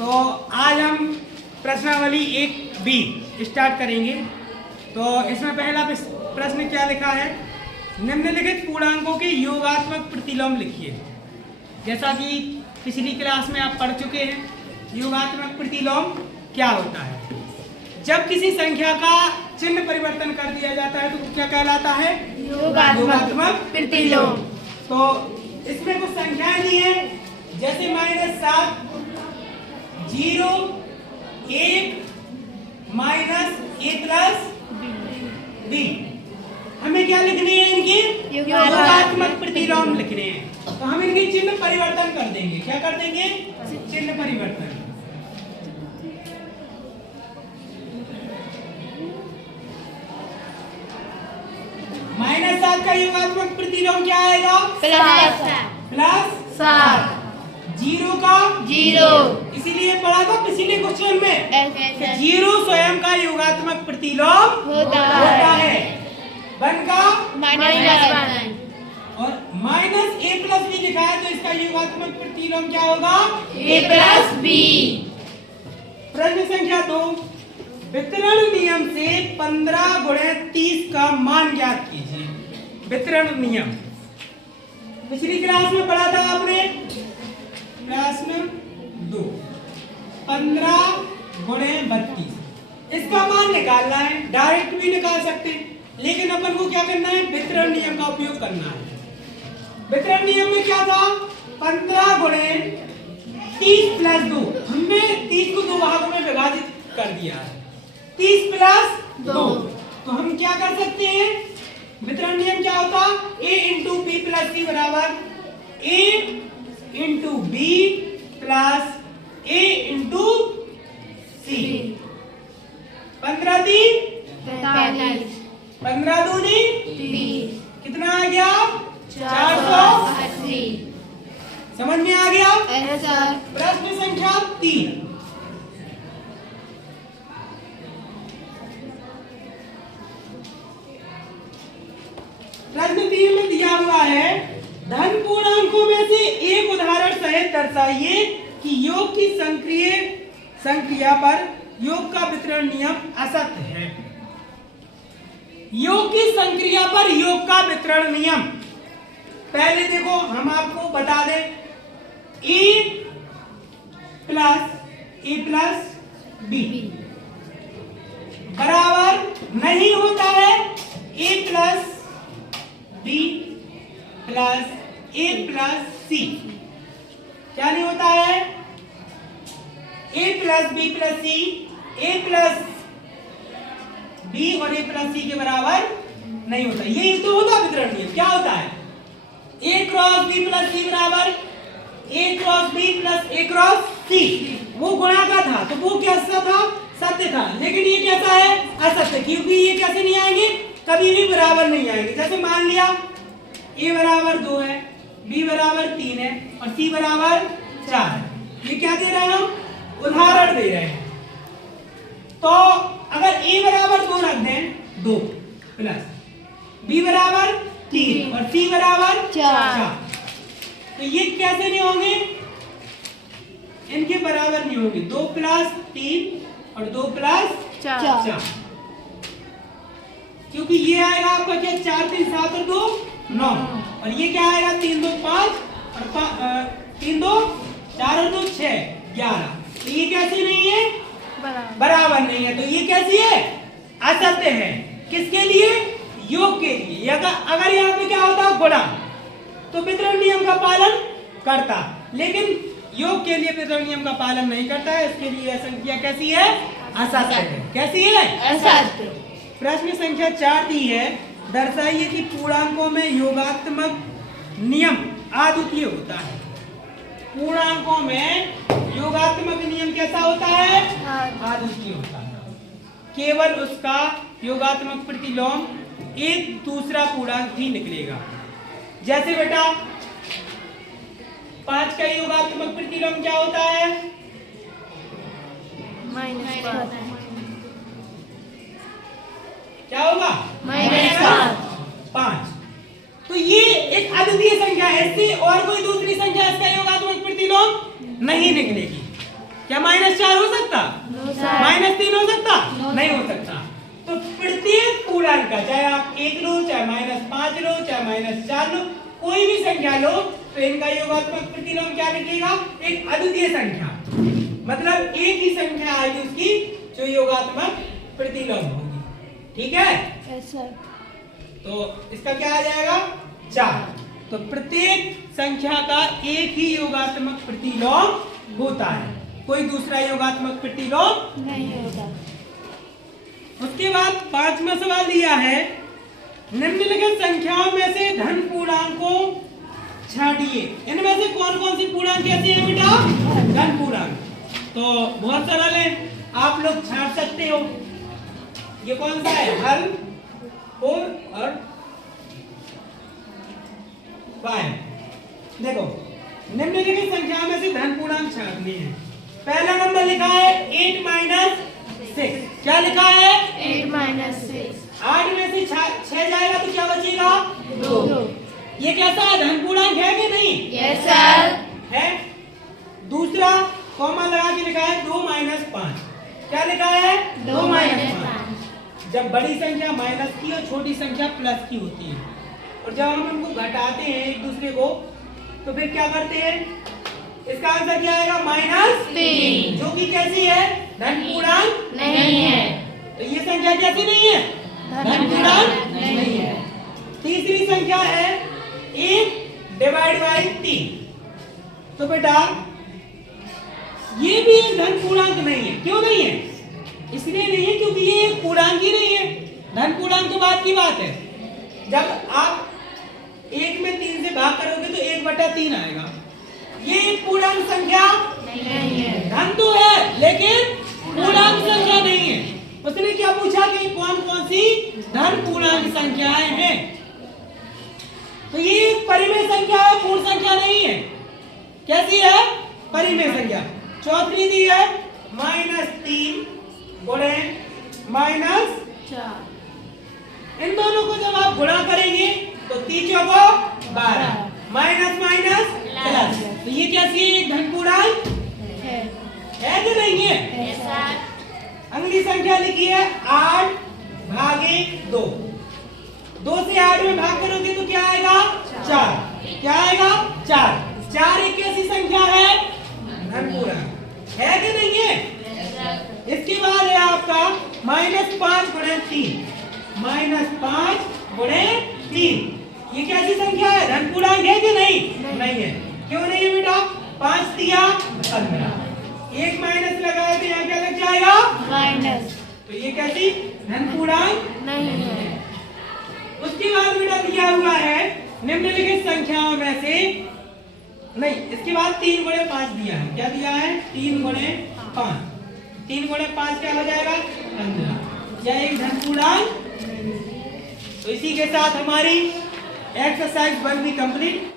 तो आज हम प्रश्नावली 1B स्टार्ट करेंगे। तो इसमें पहला प्रश्न क्या लिखा है, निम्नलिखित पूर्णांकों के योगात्मक प्रतिलोम लिखिए। जैसा कि पिछली क्लास में आप पढ़ चुके हैं, योगात्मक प्रतिलोम क्या होता है। जब किसी संख्या का चिन्ह परिवर्तन कर दिया जाता है तो क्या कहलाता है, योगात्मक प्रतिलोम। तो इसमें कुछ संख्याएं दी है, जैसे -7, 0, 1, -a प्लस b। हमें क्या लिखनी है, इनकी योगात्मक प्रतिलोम लिखने हैं। तो हम इनके चिन्ह परिवर्तन कर देंगे। क्या कर देंगे, चिन्ह परिवर्तन। -7 का योगात्मक प्रतिलोम क्या आएगा, +7। 0 का 0, इसीलिए पढ़ा था पिछले क्वेश्चन में 0 स्वयं का योगात्मक प्रतिलोम होता है। 1 का -1 और -a प्लस b लिखा है, तो इसका योगात्मक प्रतिलोम क्या होगा, a प्लस b। प्रश्न संख्या 2, वितरण नियम से 15 गुणे 30 का मान ज्ञात कीजिए। वितरण नियम पिछली क्लास में पढ़ा था आपने, प्रश्न 2, 15 गुणे 32, इसका मान निकालना है। डायरेक्ट भी निकाल सकते हैं, लेकिन अपन को क्या करना है, वितरण नियम का उपयोग करना है। वितरण नियम में क्या था, 15 गुणे 30 प्लस 2, हमने 30 को 2 भागों में विभाजित कर दिया है, 30 प्लस 2। तो हम क्या कर सकते हैं, वितरण नियम क्या होता, a into B plus C बराबर a into B plus a into C. 15 × 45, 15 × 2 = 30, कितना आ गया, 480। समझ में आ गया। प्रश्न संख्या 3, प्रश्न 3 में दिया हुआ है, धन पूर्णांकों में से एक उदाहरण सहित दर्शाइए कि योग की संक्रिय संक्रिया पर योग का वितरण नियम असत्य है। योग की संक्रिया पर योग का वितरण नियम, पहले देखो हम आपको बता दें, a प्लस b बराबर नहीं होता है a plus b plus a plus c। क्या नहीं होता है, a plus b plus c, a plus b और a प्लस c के बराबर नहीं होता। ये तो होता वितरण नियम। क्या होता है, a cross b plus c बराबर a cross b plus a cross c। वो गुणा का था तो वो कैसा था, सत्य था। लेकिन ये कैसा है, असत्य, क्योंकि ये कैसे नहीं आएंगे, कभी भी बराबर नहीं आएंगे। जैसे मान लिया a बराबर 2 है, b बराबर 3 है और c बराबर 4 है। ये क्या दे रहे हैं, हम उदाहरण दे रहे हैं। तो अगर a बराबर 2 रख दें, 2 प्लस b बराबर 3 और c बराबर 4, तो ये कैसे नहीं होंगे, इनके बराबर नहीं होंगे। 2 प्लस 3 और 2 प्लस 4, क्योंकि ये आएगा आपका क्या, 4 3 7 और 2 9, और ये क्या आएगा, 3 2 5 और 3 2 4 और 2 6 11। तो ये कैसे नहीं है, बराबर नहीं है। तो ये कैसी है, असत्य है। किसके लिए, योग के लिए। अगर यहाँ पे क्या होता, गुणा, तो वितरण नियम का पालन करता, लेकिन योग के लिए वितरण नियम का पालन नहीं करता है, इसके लिए संख्या कैसी है, असत्य है। कैसी है, असत्य। प्रश्न संख्या 4 दी है, दर्शाइए कि पूर्णांकों में योगात्मक नियम अद्वितीय होता है। पूर्णांकों में योगात्मक नियम कैसा होता है, अद्वितीय होता है। केवल उसका योगात्मक प्रतिलोम एक दूसरा पूर्णांक ही निकलेगा। जैसे बेटा 5 का योगात्मक प्रतिलोम क्या होता है, -5। क्या होगा, -5। तो ये एक अद्वितीय संख्या है, इससे और कोई दूसरी संख्या इसका योगात्मक प्रतिलोम नहीं निकलेगी। क्या -4 हो सकता? -3 हो सकता? नहीं हो सकता। तो प्रत्येक पूर्णांक का, चाहे आप 1 लो, चाहे -5 लो, चाहे -4 लो, कोई भी संख्या लो, तो इनका योगात्मक प्रतिलोम क्या निकलेगा? एक अद्वितीय संख्या, मतलब एक ही संख्या आएगी उसकी जो योगात्मक प्रतिलोम होगी। ठीक है? Yes sir. तो इसका क्या आ जाएगा? 4। तो प्रत्येक संख्या का एक ही योगात्मक प्रतिलोम होता है, कोई दूसरा योगात्मक प्रतिलोम नहीं होता। उसके बाद 5वां सवाल दिया है, निम्नलिखित संख्याओं में से धन पूर्णांक को छांटिए। इनमें से कौन कौन सी पूर्णांक ऐसी हैं बेटा? धन पूर्णांक। तो बहुत सरल है, आप लोग छांट सकते हो। ये कौन सा है? हल, 4 और 5। देखो, निम्नलिखित संख्याओं में से धन पूर्णांक छांटने हैं। पहला नंबर लिखा है 8 - 6। क्या लिखा है? 8 - 6। 8 में से 6 जाएगा तो क्या बचेगा? 2। ये कैसा है? धन पूर्णांक है कि नहीं? Yes sir. है। दूसरा कॉमा लगा के लिखा है 2 - 5। क्या लिखा है? 2 - 5। जब बड़ी संख्या माइनस की और छोटी संख्या प्लस की होती है, और जब हम उनको घटाते हैं एक दूसरे को, तो फिर क्या करते हैं? इसका आंसर क्या आएगा? -3, जो कि कैसी है? धन पूर्णांक नहीं है। तो ये संख्या कैसी नहीं है? धन पूर्णांक नहीं है। तीसरी संख्या है 1/3। तो बेटा ये भी एक धन पूर्णांक नहीं है। क्यों नहीं है? इसलिए नहीं है क्योंकि ये एक पूर्णांक ही नहीं है। धन पूर्णांक तो बात की बात है। जब आप 1 में 3 से भाग करोगे तो 1/3 आएगा। ये एक पूर्णांक संख्या नहीं है। धन तो है लेकिन पूर्णांक संख्या नहीं है। उसने क्या पूछा कि कौन कौन सी धन पूर्णांक संख्याएं हैं? तो ये एक परिमेय संख्या है, पूर्ण संख्या नहीं है। कैसी है? परिमेय संख्या। चौथी दी है -3 गुणे -4। इन दोनों को जब आप गुणा करेंगे तो 3 चौको 12, माइनस माइनस प्लस। तो ये कैसी है? एक धन पूर्णांक है कि नहीं है? अगली संख्या लिखी है 8/2। 2 से 8 में भाग करोगे तो क्या आएगा? 4। क्या आएगा? 4। 4 एक कैसी संख्या है? धन पूर्णांक है कि नहीं है? इसके बाद है आपका -5 गुणे 3। -5 गुणे 3। ये कैसी संख्या है? धन पूर्णांक है कि नहीं? नहीं है। क्यों नहीं है बेटा? 5 दिया 15। एक माइनस लगाए तो यहाँ क्या लग जाएगा? माइनस। तो ये कैसी? धन पूर्णांक नहीं है। उसके बाद बेटा दिया हुआ है निम्नलिखित संख्याओं में से, नहीं, इसके बाद 3 गुणे 5 दिया है। क्या दिया है? 3 गुणे 5। 3 गुणे 5 क्या हो जाएगा? 15। यह एक धन पूर्णांक। तो इसी के साथ हमारी एक्सरसाइज 1 भी कंप्लीट।